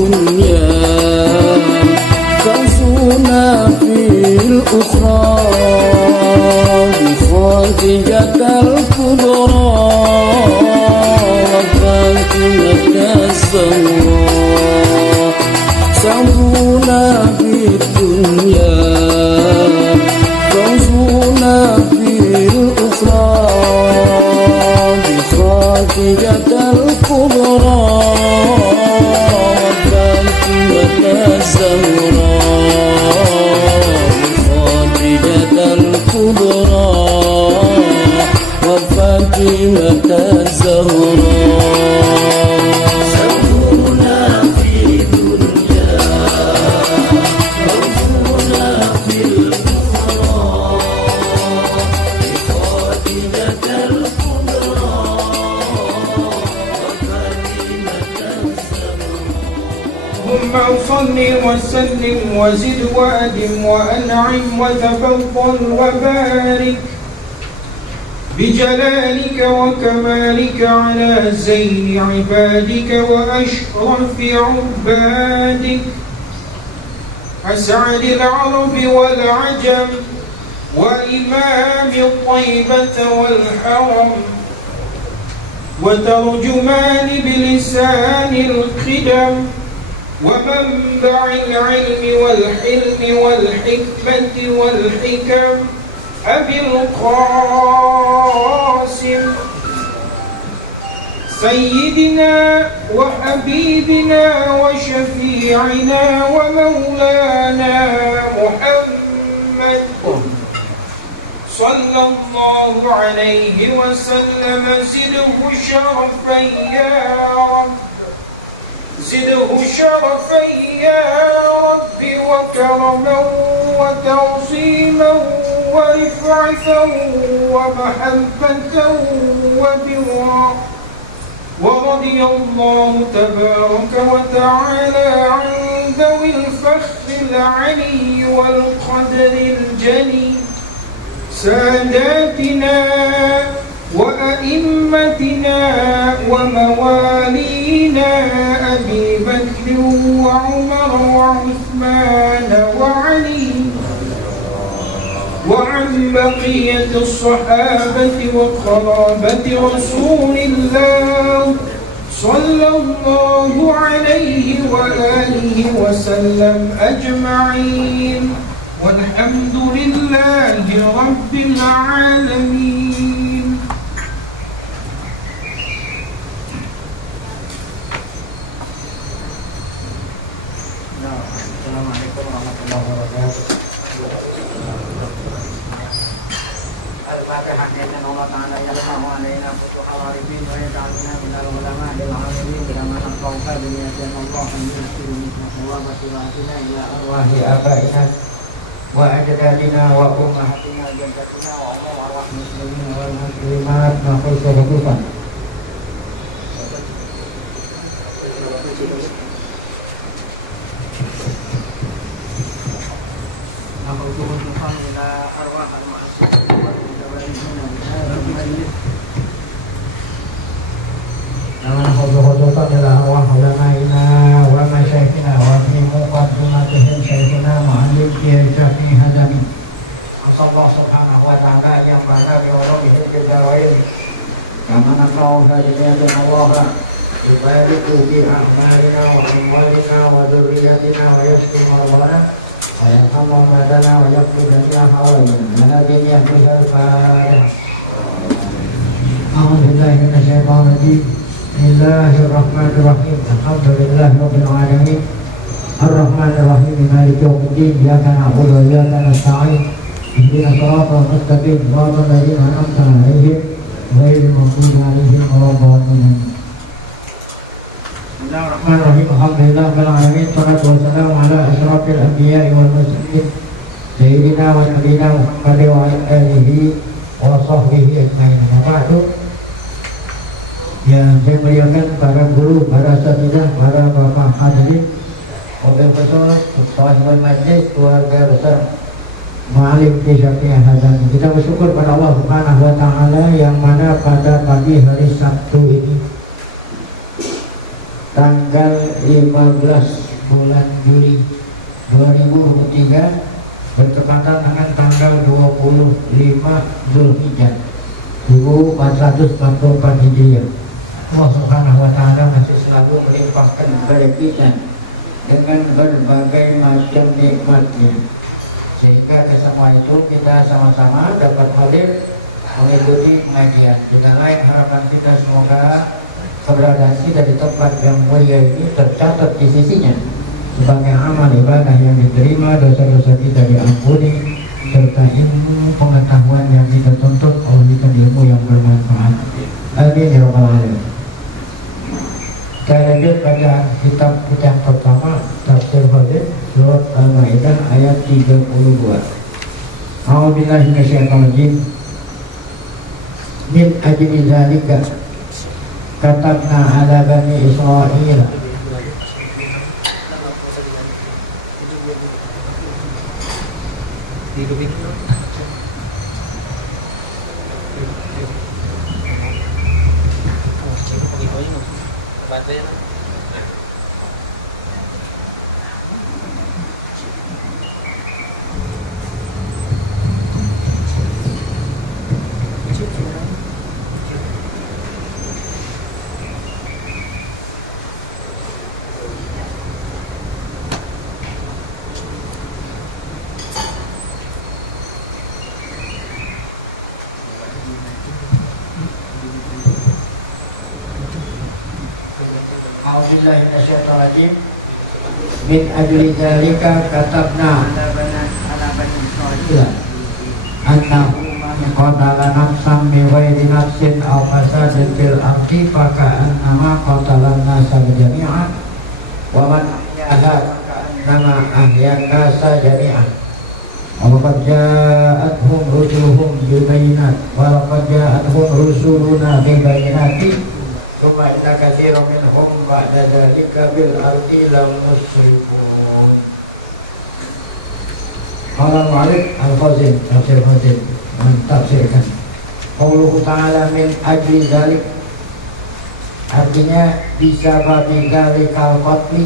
الدنيا فوزنا في الأخرى بخاتجة الكبرى وفاتمة الزهراء سعدنا في الدنيا فوزنا في الأخرى بخاتجة الكبرى وفاتمة الزهراء بخاتجة الكبرى وفاتمة الزهراء سعدنا في الدنيا فوزنا في الأخرى بخاتمة الكبرى اللهم صل وسلم وزد وأدم وأنعم وتفضل وبارك بجلالك وكمالك على زين عبادك وأشرف عبادك أسعد العرب والعجم وإمام الطيبة والحرم وترجمان بلسان القدم ومنبع العلم والحلم والحكمة والحكم أبي القاسم سيدنا وحبيبنا وشفيعنا ومولانا محمد صلى الله عليه وسلم زده شرفا يا رب زده شرفا يا رب وكرما وتعظيما ورفعة ومحبة وبرا ورضي الله تبارك وتعالى عن ذوي الفخر العلي والقدر الجلي ساداتنا وأئمتنا وموالينا أبي بكر وعمر وعثمان وعلي وعن بقية الصحابة وقرابة رسول الله صلى الله عليه وآله وسلم أجمعين والحمد لله رب العالمين. Assalamualaikum warahmatullahi wabarakatuh. Al-Fatihah. Allah Ta'ala yallahu alaina futuhal arifin wa yaj'alna minal ulama bil alimin bima nafa'uka bi niyatin Allah an yusir wa basiratina ila arwahi abaina wa ajdadina wa ummahatina jaddatina wa arwah muslimin wal muslimat ma khairu. إلى أرواح المعصومين والمتوالدين بهذا المجلس نحفظ خطوطا إلى أرواح علمائنا ومشايخنا وفي مقدمتهم شيخنا معلم شفيع هدمي أسأل الله سبحانه وتعالى أن ينفعنا بعلومه الجزائر كما نقرأ كلمات الله يبارك بأعمالنا وأموالنا وذريتنا ويشفي مرضانا ويرحم أمتنا ويغفر جميع حوائجنا لنا بنية الفاتحة. أعوذ بالله من الشيطان الرجيم. بسم الله الرحمن الرحيم. الحمد لله رب العالمين الرحمن الرحيم مالك يوم الدين إياك نعبد وإياك نستعين اهدنا الصراط المستقيم صراط الذين أنعمت عليهم غير المغضوب عليهم ولا الضالين. Bismillahirrahmanirrahim. Alhamdulillah rabbil alamin. Shalatu wassalamu ala asyrafil anbiya'i wal mursalin sayyidina wa nabiyina Muhammad wa ala alihi wa sahbihi ajmain. Ba'du. Yang saya muliakan para guru, para asatidzah, para bapak hadirin, profesor, sahibul majlis, keluarga besar Mu'alim Syafii Hadami. Kita bersyukur pada Allah Subhanahu wa taala yang mana pada pagi hari Sabtu ini tanggal 15 bulan Juli 2023 bertepatan dengan tanggal 25 Zulhijjah 1444 Hijriah. Allah Subhanahu wa Ta'ala masih selalu melimpahkan kepada kita dengan berbagai macam nikmatnya, sehingga kesemua itu kita sama-sama dapat hadir mengikuti pengajian. Kita lain harapan kita semoga keberadaan kita di tempat yang mulia ini tercatat di sisinya sebagai amal ibadah yang diterima, dosa-dosa kita diampuni, serta ilmu pengetahuan yang kita tuntut memberikan ilmu yang bermanfaat. Amin ya rabbal alamin. Kita lanjut pada kitab kita yang pertama, tafsir Hadis surat Al-Maidah ayat 32. A'udzubillahi minasyaitonir rajim. Min ajli zalika katabna ala bani Israil A'udzubillahi minasyaitonir rajim. Min ajli dzalika katabna ala bani Israil annahu man qatala nafsan bi ghairi nafsin aw fasadin fil ardi faka'annama qatala an-nasa jami'an wa man ahyaha faka'annama ahya an-nasa jami'an. Wa qad ja'atuhum rusuluhum bil bayyinat wa laqad ja'atuhum rusuluna bil bayyinati Thumma inna katsiran minhum ba'da dzalika bil ardi lamusyrifun. Qala Malik Al-Fazil, tafsir Fazil mentafsirkan qauluhu ta'ala min ajli dzalik, artinya bisa babi dzalikal qatli,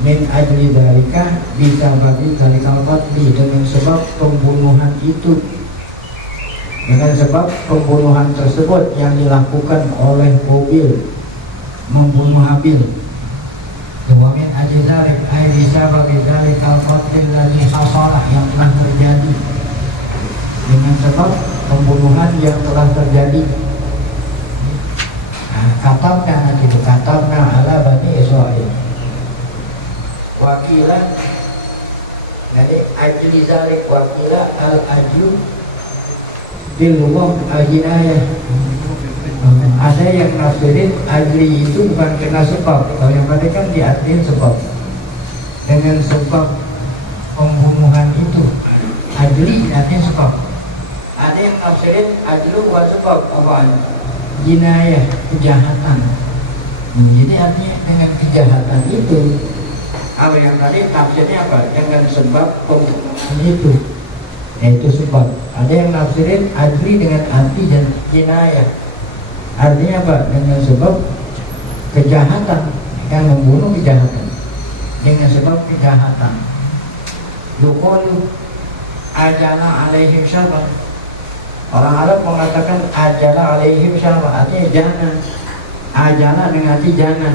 min ajli dzalika bisa babi dzalikal qatli, dengan sebab pembunuhan itu, dengan sebab pembunuhan tersebut yang dilakukan oleh Qabil membunuh Habil. Wa min ajli dzalik ay bisa bagi dzalikal qatl ladzi hasala, yang telah terjadi, dengan sebab pembunuhan yang telah terjadi. Katabna itu katabna ala bani Israil. Wakilah jadi ajli dzalik, wakilah al-ajlu bilwah ajinayah. Ada yang nafsirin ajli itu bukan kena sebab, kalau yang tadi kan diartikan sebab, dengan sebab pembunuhan itu ajli artinya sebab. Ada yang nafsirin ajlu bukan sebab, apaan? Jinayah, kejahatan. Jadi artinya dengan kejahatan itu. Kalau yang tadi tafsirnya apa? Dengan sebab pembunuhan itu, yaitu sebab. Ada yang nafsirin ajli dengan arti dan jinayah, artinya apa? Dengan sebab kejahatan, yang membunuh kejahatan, dengan sebab kejahatan. Yuqalu ajala alaihim syarran. Orang Arab mengatakan ajala alaihim syarran, artinya jana. Ajala dengan arti jana,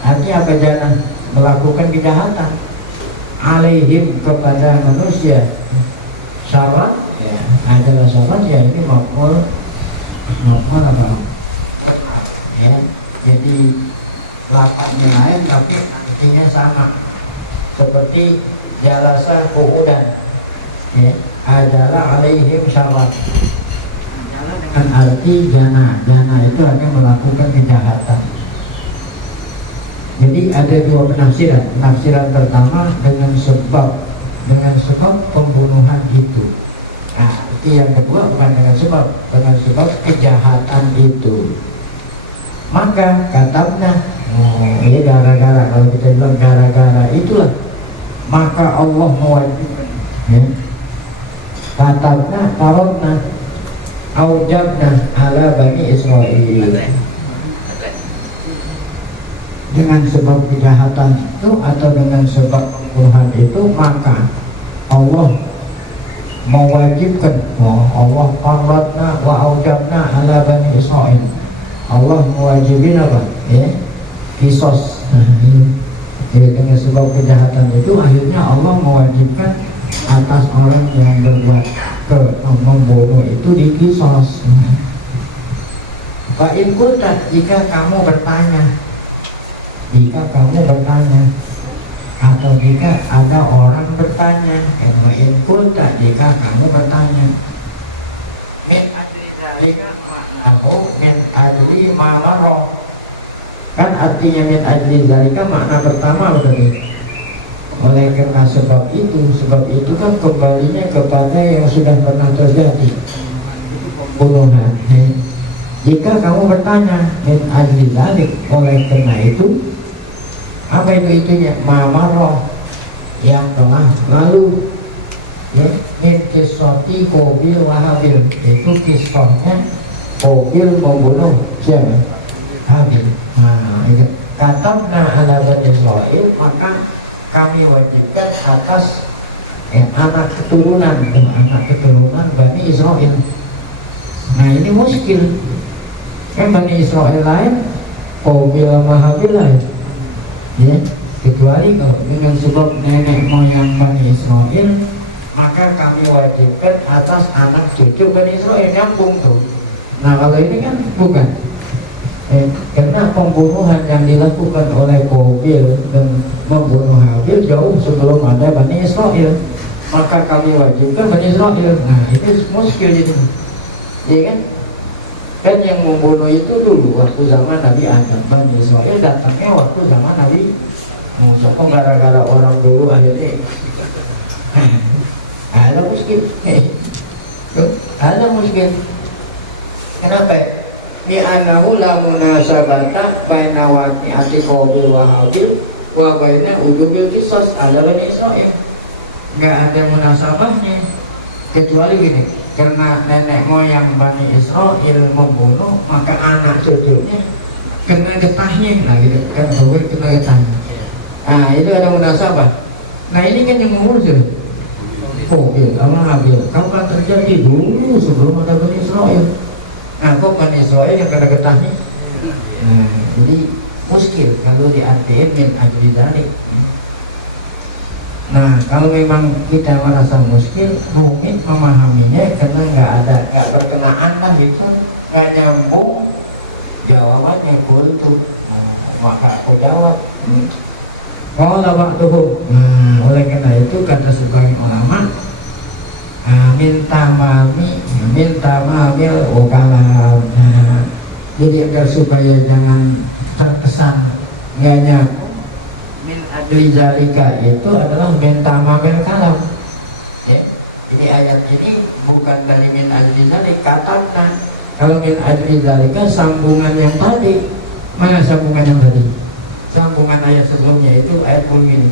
artinya apa jana? Melakukan kejahatan. Alaihim kepada manusia, syarran ya, adalah syarran ya, ini maf'ul apa ya, jadi lafadznya lain tapi artinya sama, seperti jalasa qu'udan ya, adalah alaihim syarran dengan arti jana. Jana itu akan melakukan kejahatan. Jadi ada dua penafsiran. Penafsiran pertama dengan sebab pembunuhan itu. Nah, itu yang kedua bukan dengan sebab kejahatan itu. Maka katabna, ini gara-gara, kalau kita bilang gara-gara itulah, maka Allah mewajibkan ya. Katabna, tarotna, aujabna ala bani Israil. dengan sebab kejahatan itu atau dengan sebab pembunuhan itu, maka Allah mewajibkan, Allah farradna wa aujabna ala bani Israil, Allah mewajibin apa? Kisos. Jadi dengan sebab kejahatan itu akhirnya Allah mewajibkan atas orang yang berbuat membunuh itu dikisos. Fa in kunta, jika kamu bertanya, atau jika ada orang bertanya, fa in kunta, jika kamu bertanya, min ajli zalika maknahu min ajli mawaro. Kan artinya min ajli zalika makna pertama berarti oleh karena sebab itu kan kembalinya kepada yang sudah pernah terjadi, pembunuhan. Jika kamu bertanya min ajli zalik, oleh karena itu, apa itu itunya? Mamaroh, yang telah lalu, min kisoti Qabil wa Habil, itu kisahnya Qabil membunuh siapa? Habil. Nah, itu katabna ala bani Israil, maka kami wajibkan atas anak keturunan Bani Israil. Nah, ini muskil. Kan Bani Israil lain, Qabil sama Habil lain. Ya, kecuali kalau dengan sebab nenek moyang Bani Israil, maka kami wajibkan atas anak cucu Bani Israil, nyambung tuh. Nah, kalau ini kan bukan. Karena pembunuhan yang dilakukan oleh Qabil dan membunuh Habil jauh sebelum ada Bani Israil, maka kami wajibkan Bani Israil. Nah, itu muskil itu, ya kan? Kan yang membunuh itu dulu waktu zaman Nabi Adam, Bani Israil datangnya waktu zaman Nabi Musa. Kok gara-gara orang dulu akhirnya ada muskil. Ada muskil. Kenapa? Di anahu la munasabata baina waqi'ati Qabil wa Habil wa baina ujubil qisas ala Bani Israil. Enggak ada munasabahnya kecuali gini, karena nenek moyang Bani Israil membunuh, maka anak cucunya kena getahnya. Nah, gitu kan, Qabil kena getahnya. Nah, itu ada munasabah. Nah, ini kan yang mengurus Qabil sama Habil. Kamu kan terjadi dulu sebelum ada Bani Israil. Nah, kok Bani Israil yang kena getahnya? Nah, jadi muskil kalau diartiin min ajli dzalik. Nah, kalau memang kita merasa muskil, mungkin memahaminya karena nggak berkenaan lah gitu, nggak nyambung jawabannya kultu. Maka aku jawab, kalau waktu oleh karena itu kata sebagian ulama, minta mamil kalam. Jadi agar supaya jangan terkesan nggak nyambung, min adli zalika itu adalah minta mamil kalam. Ya, jadi ayat ini bukan dari min adli zalika, katanya. Kalau min adli zalika sambungan yang tadi, mana sambungan yang tadi? Sambungan ayat sebelumnya itu ayat begini.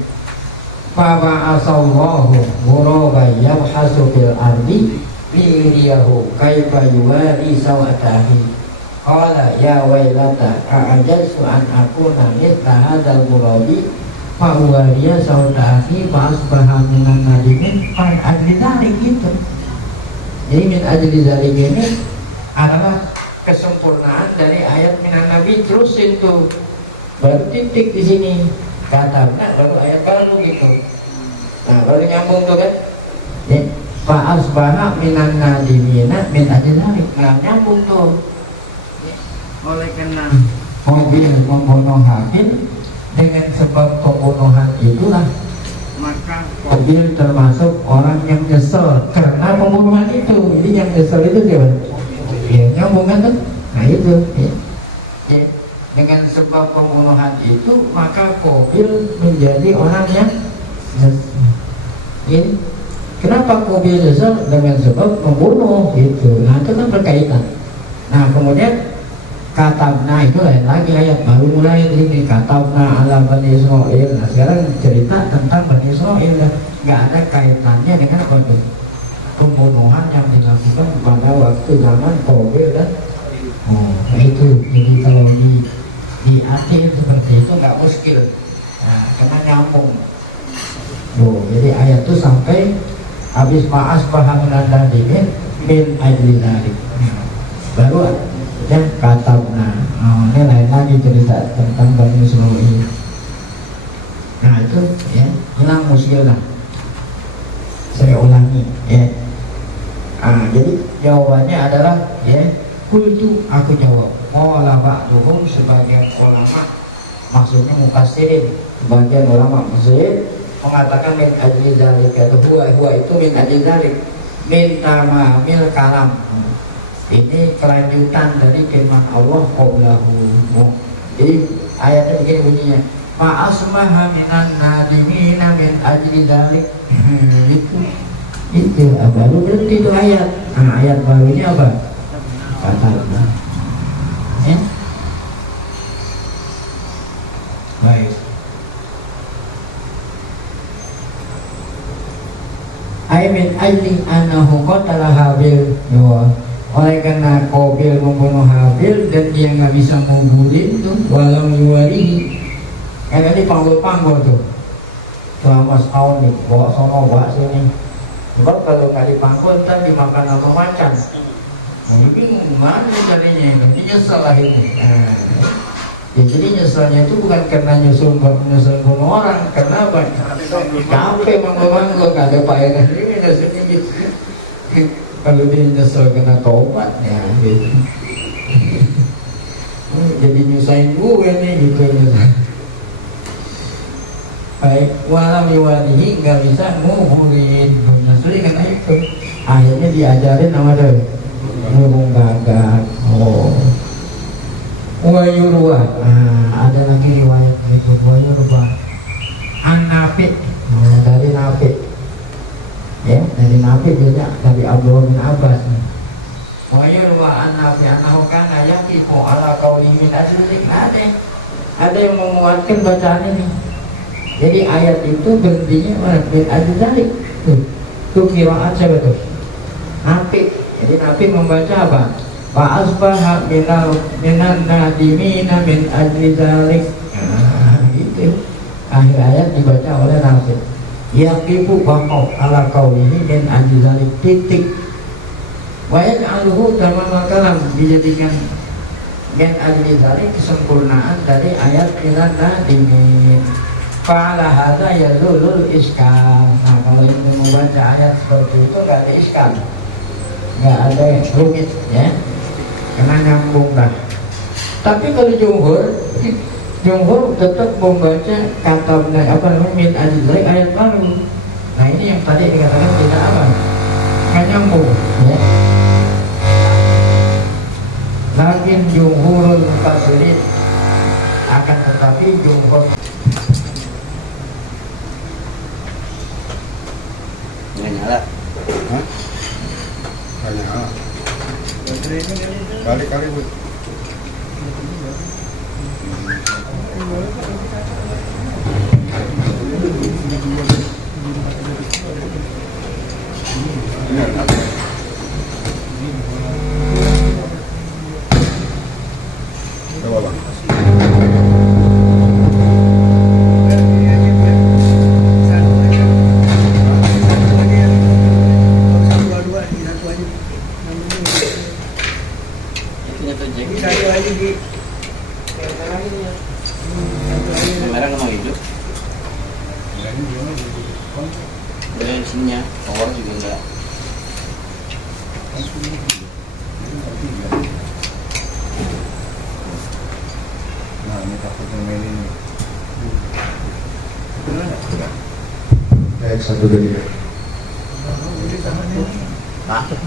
Fa asallahu ghuraban yabhasu fil ardi liyuriyahu kaifa yuwari sawatahi. Qala ya wailata a'ajaztu an akuna mithla hadzal ghurabi fa huwariya sawatahi fa asbaha minan nadimin fa ajli dzalik gitu. Jadi min ajli dzalik ini adalah kesempurnaan dari ayat minan nabi, terus itu baru titik di sini. Katanya baru ayat baru gitu. Nah, baru nyambung tuh kan. Fa asbaha minan nadimina min ajli. Nah, nyambung tuh. Oleh karena Qabil membunuh Habil, dengan sebab pembunuhan itulah maka Qabil termasuk orang yang nyesel karena pembunuhan itu. Jadi yang nyesel itu siapa? Ya, nyambung kan tuh. Nah, itu ya. Dengan sebab pembunuhan itu maka Qabil menjadi orang yang ini. Kenapa Qabil nyesel? Dengan sebab membunuh itu. Nah, itu kan berkaitan. Nah, kemudian katabna itu lain lagi ayat baru mulai di sini, katabna ala Bani Israil. Nah, sekarang cerita tentang Bani Israil, nggak ada kaitannya dengan pembunuhan yang dilakukan pada waktu zaman Qabil dan nah itu. Jadi kalau di akhir seperti itu nggak muskil. Nah, karena nyambung. Tuh, jadi ayat itu sampai habis ma'as bahamunan dadimin min ajli dzalik. Baru ya katabna. Ini lain lagi cerita tentang Bani Israil. Nah itu ya hilang muskil lah. Saya ulangi ya. Jadi jawabannya adalah ya kultu, aku jawab. Qala ba'duhum, sebagian ulama, maksudnya mufassirin, sebagian ulama mufassirin mengatakan min ajli dzalika, huwa itu min ajli dzalik, min tamamil kalam. Ini kelanjutan dari firman Allah qablahu. Jadi ayatnya begini bunyinya, ma'asmaha minan nadimina min ajli dzalik. Itu baru berhenti itu ayat. Ayat barunya apa? Kata ya? Baik. Min ajli annahu qatala Habil. Oleh karena Qabil membunuh Habil dan dia nggak bisa menggulin tuh, walau yuwarihi. Karena ini panggul-panggul tuh selama setahun nih, bawa sono bawa sini. Sebab kalau nggak dipanggul ntar dimakan sama macan. Ini bingung mana carinya itu, ini nyesel lah itu. Ya, jadi nyeselnya itu bukan karena nyusul bunuh orang, karena apa? Capek manggul-manggul, nggak ada faedah. Ini nyeselnya gitu. Kalau dia nyesel kena tobat ya gitu. Jadi nyusahin gue nih gitu. Baik, walau diwalihi nggak bisa nguburin. Jadi kan itu akhirnya diajarin nama dia ngomong gagak. Wayurwa. Ada lagi riwayat itu wayurwa an-Nafi, dari Nafi ya, dari Nafi juga dari Abdullah bin Abbas. Wayurwa an-Nafi annahu kana yaqifu ala qawlihi min ajli. Ada yang menguatkan bacaan ini. Jadi ayat itu berhentinya min ajli dzalik. Itu qiraat siapa tuh? Nafi. Jadi Nafi membaca apa? Fa asbaha minan nadimina min ajli dzalik. Itu akhir ayat dibaca oleh Nafi. Yaqifu waqaf ala qaulihi min ajli dzalik titik. Wa yaj'aluhu tamama kalam, dijadikan min ajli dzalik kesempurnaan dari ayat minan nadimin. Fa'ala hadza yazulul iskal. Nah, kalau ini membaca ayat seperti itu nggak ada iskal, nggak ada yang rumit ya, karena nyambung dah. Tapi kalau jumhur tetap membaca kata apa namanya min ajli dzalik ayat baru. Nah ini yang tadi dikatakan tidak apa, nggak nyambung ya. Lakin jumhurul mufassirin, akan tetapi jumhur nggak nyala. Hah? Nggak nyala. Kali-kali bu. Coba bang. Merah nggak mau hidup. Bensinnya, power juga enggak. Nah ini takutnya main ini. Baik, satu lagi. Bakar.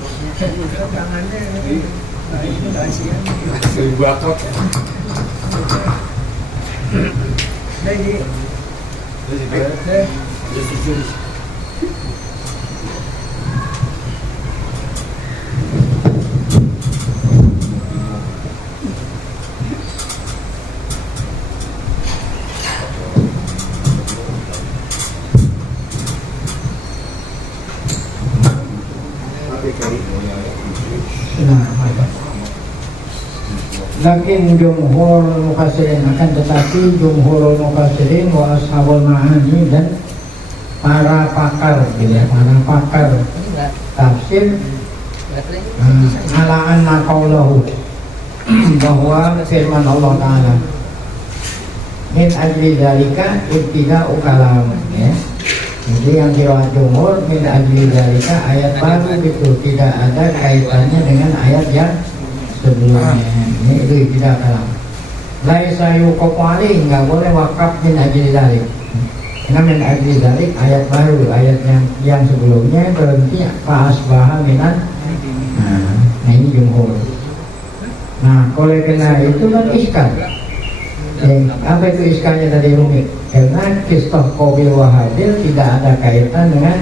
Lakin jumhur mufassirin, akan tetapi jumhur mufassirin wa ashabul ma'ani dan para pakar gitu ya, para pakar tafsir ala anna qawlahu bahwa firman Allah Ta'ala min ajli dalika ibtida'u kalam ya. Jadi yang riwayat jumhur min ajli dalika ayat baru itu tidak ada kaitannya dengan ayat yang sebelumnya. Ini itu tidak kalam. Laisa yuqafu alaihi, enggak boleh wakaf min ajli dalik. Karena min ajli dalik ayat baru, ayat yang sebelumnya berhenti fa asbaha minan. Nah, ini jumhur. Nah, oleh karena itu kan iskal. Apa itu iskalnya tadi rumit? Karena kisah Qabil wa Habil tidak ada kaitan dengan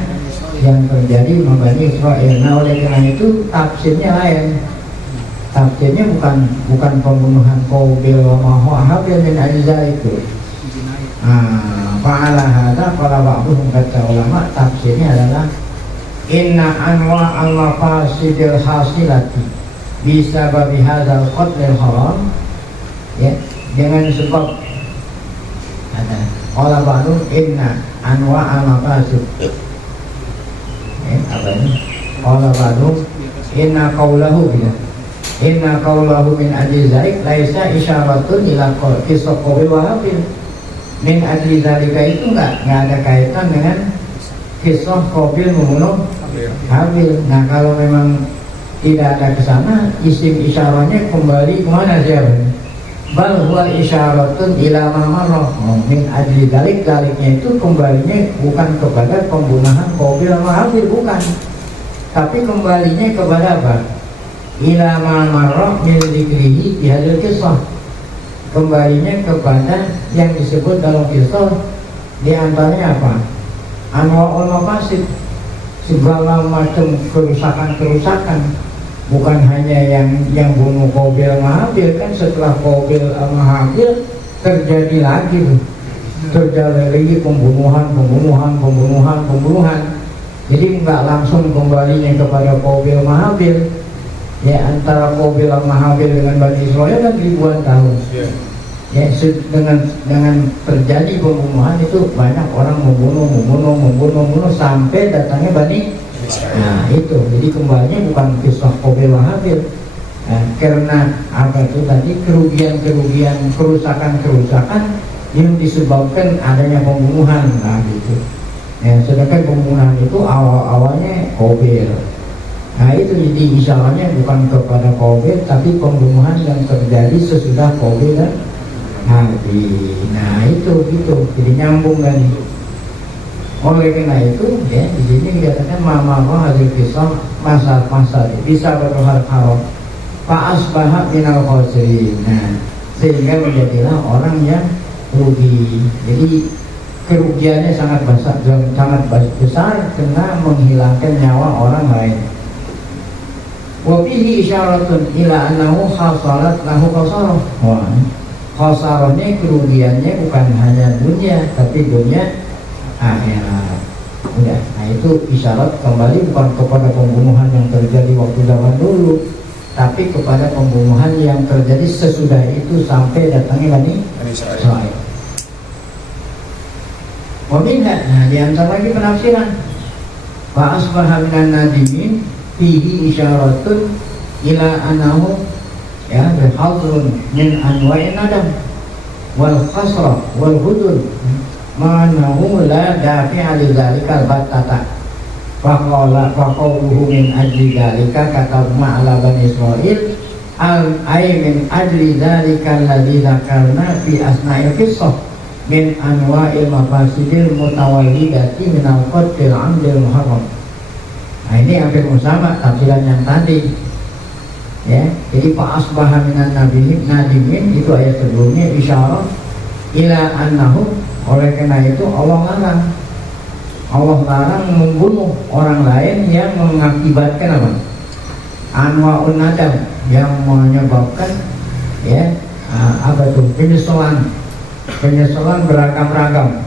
yang terjadi di Bani Israil. Nah, oleh karena itu tafsirnya lain. Tafsirnya bukan pembunuhan Qabil wa Habil min ajza itu. Fa'ala hadza qala ba'dhum kata ulama tafsirnya adalah inna anwa al-mafasidil hasilati bisa babi hadzal qatlil haram ya, dengan sebab ada qala ba'dhum inna anwa al-mafasid apa ini qala ba'dhum inna qawlahu bila inna qawlahu min ajli zaik laisa isyaratun ila kisah Qabil wa Habil. Min ajli zalika itu enggak ada kaitan dengan kisah Qabil membunuh Habil. Nah, kalau memang tidak ada kesana, isim isyaratnya kembali kemana siapa? Bal huwa isyaratun ila ma marra. Min ajli dalik, daliknya itu kembalinya bukan kepada pembunuhan Qabil sama Habil, bukan. Tapi kembalinya kepada apa? Ila ma marra min dzikrihi fi hadzal kisah. Kembalinya kepada yang disebut dalam kisah, di antaranya apa? Anwa'ul mafasid, segala macam kerusakan-kerusakan. Bukan hanya yang bunuh Qabil sama Habil, kan setelah Qabil sama Habil terjadi lagi pembunuhan. Jadi nggak langsung kembalinya kepada Qabil sama Habil. Ya, antara Qabil sama Habil dengan Bani Israil kan ribuan tahun. Ya, dengan terjadi pembunuhan itu banyak orang membunuh sampai datangnya Bani. Nah, itu jadi kembalinya bukan kisah Qabil wa Habil. Nah, karena apa itu tadi kerugian, kerusakan yang disebabkan adanya pembunuhan. Nah, gitu. Ya, sedangkan pembunuhan itu awalnya Qabil. Nah, itu jadi isyaratnya bukan kepada Qabil, tapi pembunuhan yang terjadi sesudah Qabil dan Habil. Nah, itu gitu. Jadi nyambung kan. Oleh karena itu, ya, di sini dikatakan mama hasil kisah masa bisa berhal haram. Fa'asbaha minal khosirin. Nah, sehingga menjadilah orang yang rugi. Jadi kerugiannya sangat besar karena menghilangkan nyawa orang lain. Wabihi isyaratun ila annahu khasarat lahu khasarah. Wah, khasarahnya kerugiannya bukan hanya dunia, tapi dunia akhirat. Udah, nah itu isyarat kembali bukan kepada pembunuhan yang terjadi waktu zaman dulu, tapi kepada pembunuhan yang terjadi sesudah itu sampai datangnya Bani Israil. Waminha, nah diantara lagi penafsiran wa asbaha minan nadimin fihi isyaratun ila annahu ya bihadrun min anwa'in nadam wal khasra wal hudud ma'anahu la dafi'a li dzalika battata faqawluhu min ajli dzalika kata ma'ala Bani Israil ay min ajli dzalika alladzi dzakarna fi asna'il qissah min anwa'il mafasidil mutawallidati min al-qatl 'amdil muharram. Nah, ini hampir sama tafsiran yang tadi. Ya, jadi fa asbaha minan nadimin itu ayat sebelumnya isyarat ila annahu. Oleh karena itu Allah larang membunuh orang lain yang mengakibatkan apa? Anwa'un nadam, yang menyebabkan ya apa itu penyesalan beragam-ragam.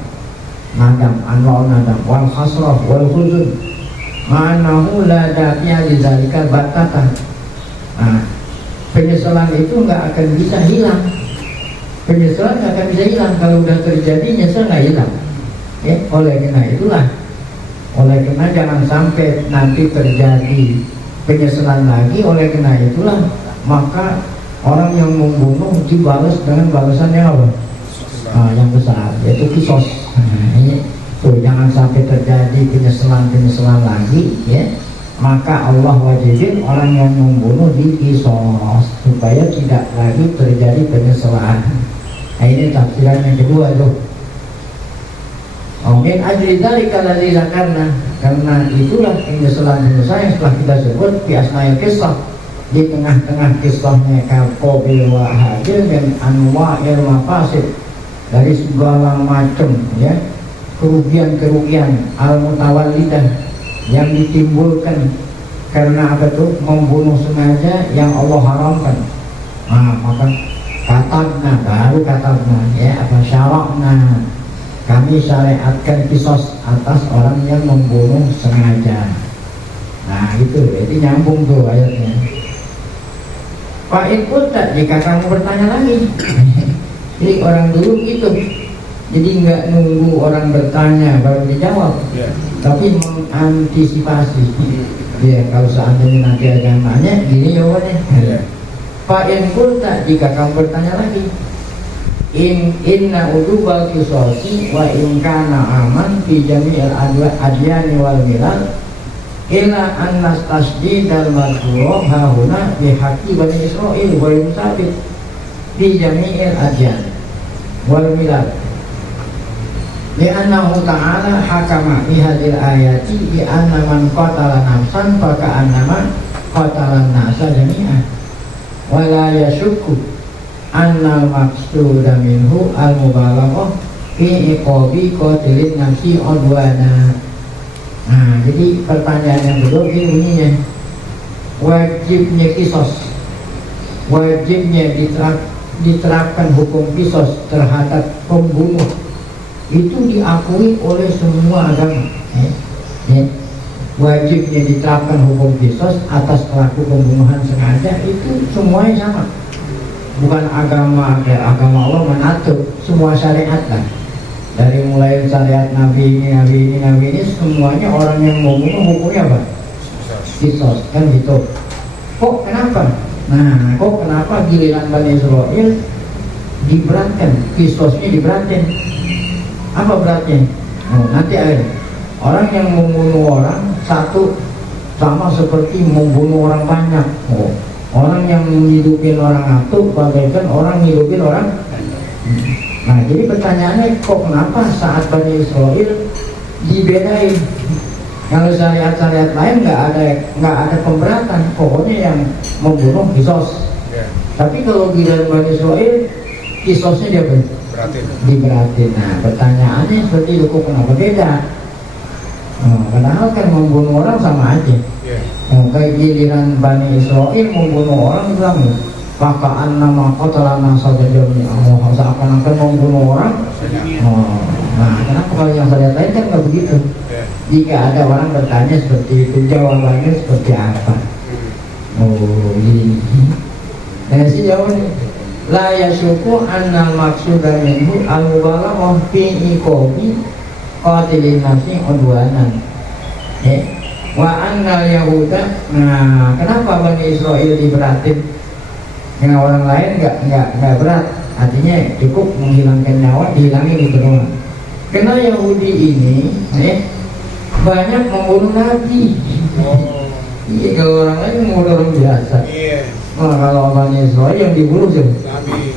Nadam, anwa'un nadam, wal khasrah wal huzun. Ma'anahu la dafi'a li dzalika batatan. Nah, penyesalan itu nggak akan bisa hilang. Penyesalan nggak akan bisa hilang. Kalau udah terjadi nyesel nggak hilang. Ya, oleh karena jangan sampai nanti terjadi penyesalan lagi. Oleh karena itulah maka orang yang membunuh dibalas dengan balasan yang apa? Yang besar, yaitu kisos. Ini tuh jangan sampai terjadi penyesalan lagi, ya. Maka Allah wajibin orang yang membunuh di kisos supaya tidak lagi terjadi penyesalan. Nah, ini tafsiran yang kedua tuh. Min ajli dzalika alladzi karena itulah penyesalan yang setelah kita sebut di asnail kisah, di tengah-tengah kisahnya Qabil wa Habil dan anwa'il mafasid, dari segala macam ya kerugian al-mutawallidah yang ditimbulkan karena apa tuh membunuh sengaja yang Allah haramkan. Maka baru katabna ya apa syarakna, kami syariatkan kisos atas orang yang membunuh sengaja. Nah itu berarti nyambung tuh ayatnya. Pak Ikut tak jika kamu bertanya lagi. Jadi orang dulu gitu, jadi nggak nunggu orang bertanya baru dijawab, tapi mengantisipasi. Ya kalau seandainya nanti ada yang nanya, gini jawabannya. Pak Ikut tak jika kamu bertanya lagi. Inna udubal kisosi wa inkana aman fi jami'il adyani wal milal ila annas tasdid al madhuro hahuna bihaqi bani Israel wa yusabit fi jami'il adyan wal milal li'annahu ta'ala hakama bihadil ayati li'anna man qatala nafsan faka'annama qatalan nasa jami'ah wa la yashukku annal maqsuda minhu al-mubalaghah fi iqabi qatilin nafsi udwana. Nah, jadi pertanyaan yang kedua bunyinya, wajibnya kisos, wajibnya diterapkan hukum kisos terhadap pembunuh itu diakui oleh semua agama. Wajibnya diterapkan hukum kisos atas pelaku pembunuhan sengaja itu semuanya sama. Bukan agama Allah mengatur, semua syariat lah. Dari mulai syariat Nabi ini semuanya orang yang membunuh hukumnya apa? Kisos, kan gitu. Kok kenapa? Nah, kok kenapa giliran Bani Israel diberatkan, kisosnya diberatkan? Apa beratnya? Nanti ada orang yang membunuh orang satu sama seperti membunuh orang banyak. Orang yang menghidupin orang satu bagaikan orang menghidupin orang. Nah, jadi pertanyaannya kok kenapa saat Bani Israel dibedain? Kalau syariat-syariat lain nggak ada pemberatan, pokoknya yang membunuh kisos. Tapi kalau giliran Bani Israel kisosnya dia diberatin. Nah, pertanyaannya seperti itu, kok kenapa beda? Padahal kan membunuh orang sama aja. Kayak giliran Bani Israel membunuh orang bilang pakaan nama kotalan saja jawabnya seakan-akan membunuh orang. Nah, kenapa kalau yang syariat lain kan nggak begitu? Jika ada orang bertanya seperti itu, jawabannya seperti apa? Gini. Dan si jawabannya la yasuku annal maqsuda minhu al-mubalaghah fi iqabi qatilin nafsi udwanan. Wa annal yahuda. Nah, kenapa Bani Israel diberatin? Yang orang lain nggak berat, artinya cukup menghilangkan nyawa, dihilangin itu doang. Karena Yahudi ini banyak membunuh Nabi. Iya, kalau orang lain membunuh orang biasa. Nah, kalau Bani Israel yang dibunuh siapa? Nabi.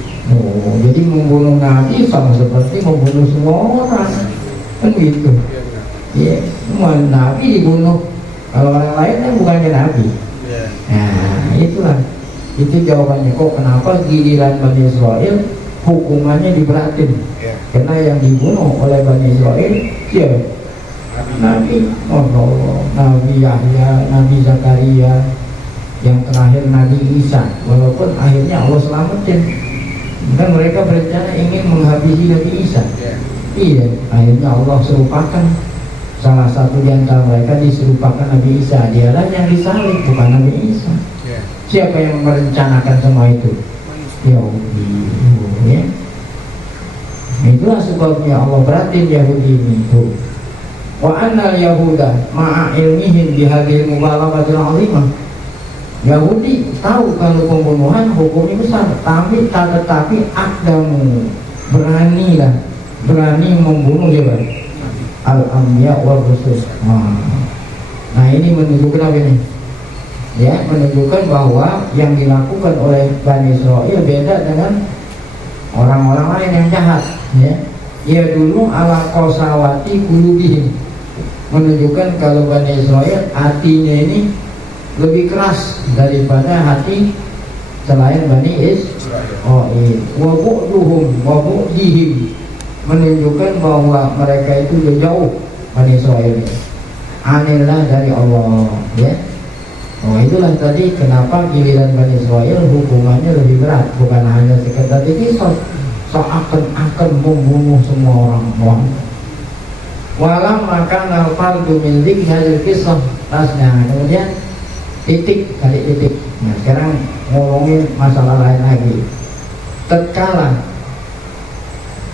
Jadi membunuh Nabi sama seperti membunuh semua orang, kan gitu. Iya, semua Nabi dibunuh. Kalau orang lain kan bukannya Nabi. Nah, itulah. Itu jawabannya kok kenapa giliran Bani Israel hukumannya diberatin. Karena yang dibunuh oleh Bani Israel siapa? Nabi. Nabi Yahya, Nabi Zakaria, yang terakhir Nabi Isa. Walaupun akhirnya Allah selamatin, kan mereka berencana ingin menghabisi Nabi Isa. Iya, akhirnya Allah serupakan salah satu di antara mereka, diserupakan Nabi Isa. Dialah yang disalib, bukan Nabi Isa. Siapa yang merencanakan semua itu? Yahudi, ya. Itulah sebabnya Allah beratin Yahudi itu. Wa annal Yahuda ma'a ilmihim bihadil mubalaghatil 'azimah. Yahudi tahu kalau pembunuhan hukumnya besar, tapi tetapi aqdamu berani membunuh siapa? Al-anbiya wal rusul. Nah ini menunjukkan apa ini? Ya, menunjukkan bahwa yang dilakukan oleh Bani Israel beda dengan orang-orang lain yang jahat, ya. Ya dulu ala qasawati qulubihim, menunjukkan kalau Bani Israel hatinya ini lebih keras daripada hati selain Bani Israil. Wa bu'duhum wa bu'dihim, menunjukkan bahwa mereka itu jauh Bani Israel anillah dari Allah, ya. Itulah tadi kenapa giliran Bani Israel hukumannya lebih berat, bukan hanya sekedar dikisos, seakan-akan membunuh semua orang. Walam maka nalfardu min dzikri hadil kisah tasnya. Kemudian titik. Nah sekarang ngomongin masalah lain lagi. Tatkala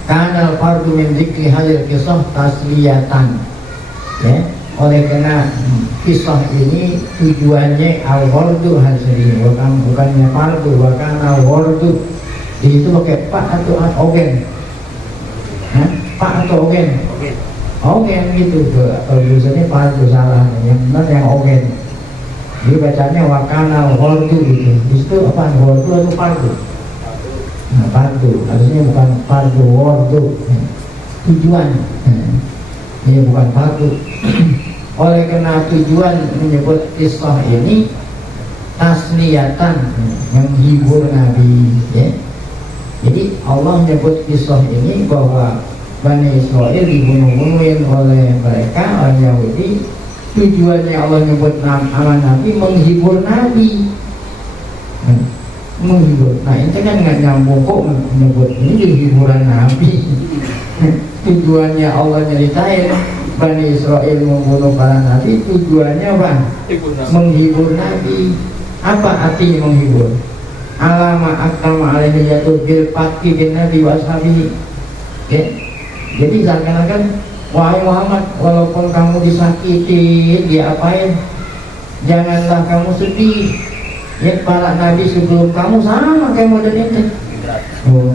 kanal fardu min dzikri hadil kisah tasliyatan, ya. Oleh karena kisah ini tujuannya al-wardu hasilnya, bukannya fardu, bahkan al-wardu itu pakai pak atau ogen, pak atau ogen, ogen gitu. Kalau tulisannya fardu salah, yang benar yang ogen. Jadi bacanya wakana al-wardu gitu. Itu apa? Wardu atau fardu? Nah, fardu, harusnya bukan fardu, wardu. Tujuan. Ini bukan fardu. Oleh karena tujuan menyebut kisah ini tasliyatan, menghibur Nabi, ya. Jadi Allah menyebut kisah ini bahwa Bani Israel dibunuh-bunuhin oleh mereka, orang Yahudi. Tujuannya Allah menyebut nama Nabi menghibur Nabi, menghibur. Nah ini kan nggak nyambung kok menyebut ini hiburan Nabi. Tujuannya Allah nyeritain Bani Israel membunuh para nabi, tujuannya apa? Menghibur Nabi. Apa artinya menghibur? Alama akama alaihi yaitu bil fatki bin nabi wa ashabihi. Okay. Jadi seakan-akan wahai Muhammad, walaupun kamu disakiti, diapain, janganlah kamu sedih. Ya para nabi sebelum kamu sama kayak model ini.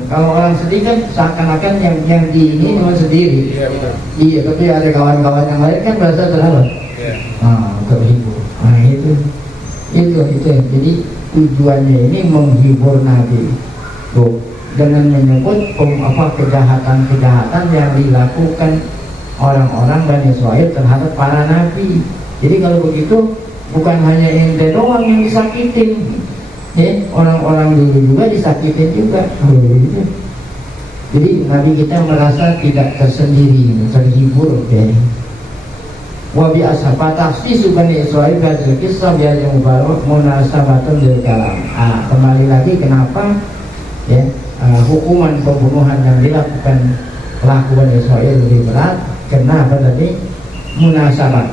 Kalau orang sedih kan seakan-akan yang di ini cuma sendiri. Iya, tapi ada kawan-kawan yang lain kan merasa terharu. Terhibur. Nah itu. Jadi tujuannya ini menghibur Nabi. Dengan menyebut kejahatan-kejahatan yang dilakukan orang-orang Bani Israil terhadap para nabi. Jadi kalau begitu bukan hanya ente doang yang disakitin. Orang-orang dulu juga disakitin juga. Jadi Nabi kita merasa tidak tersendiri, terhibur. Wabi ashabatasi Bani Israil gadil kisah biar yang mubarak munasabatun lil kalam. Kembali lagi kenapa hukuman pembunuhan yang dilakukan pelaku Bani Israil lebih berat? Karena apa tadi? Munasabat.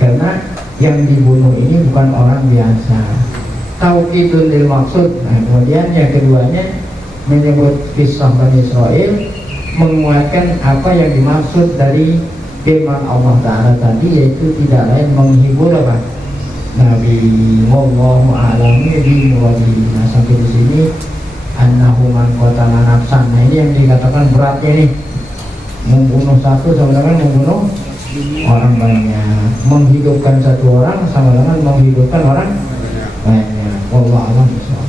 Karena yang dibunuh ini bukan orang biasa. Tauqidun lil maksud. Nah, kemudian yang keduanya menyebut kisah Bani Israil menguatkan apa yang dimaksud dari firman Allah Ta'ala tadi, yaitu tidak lain menghibur apa? Nabi. Wallahu a'lam bishawab. Nah sampai di sini annahu man qatala nafsan. Nah ini yang dikatakan beratnya nih, membunuh satu sama dengan membunuh orang banyak. Menghidupkan satu orang sama dengan menghidupkan orang banyak. Wallahu a'lam bishawab.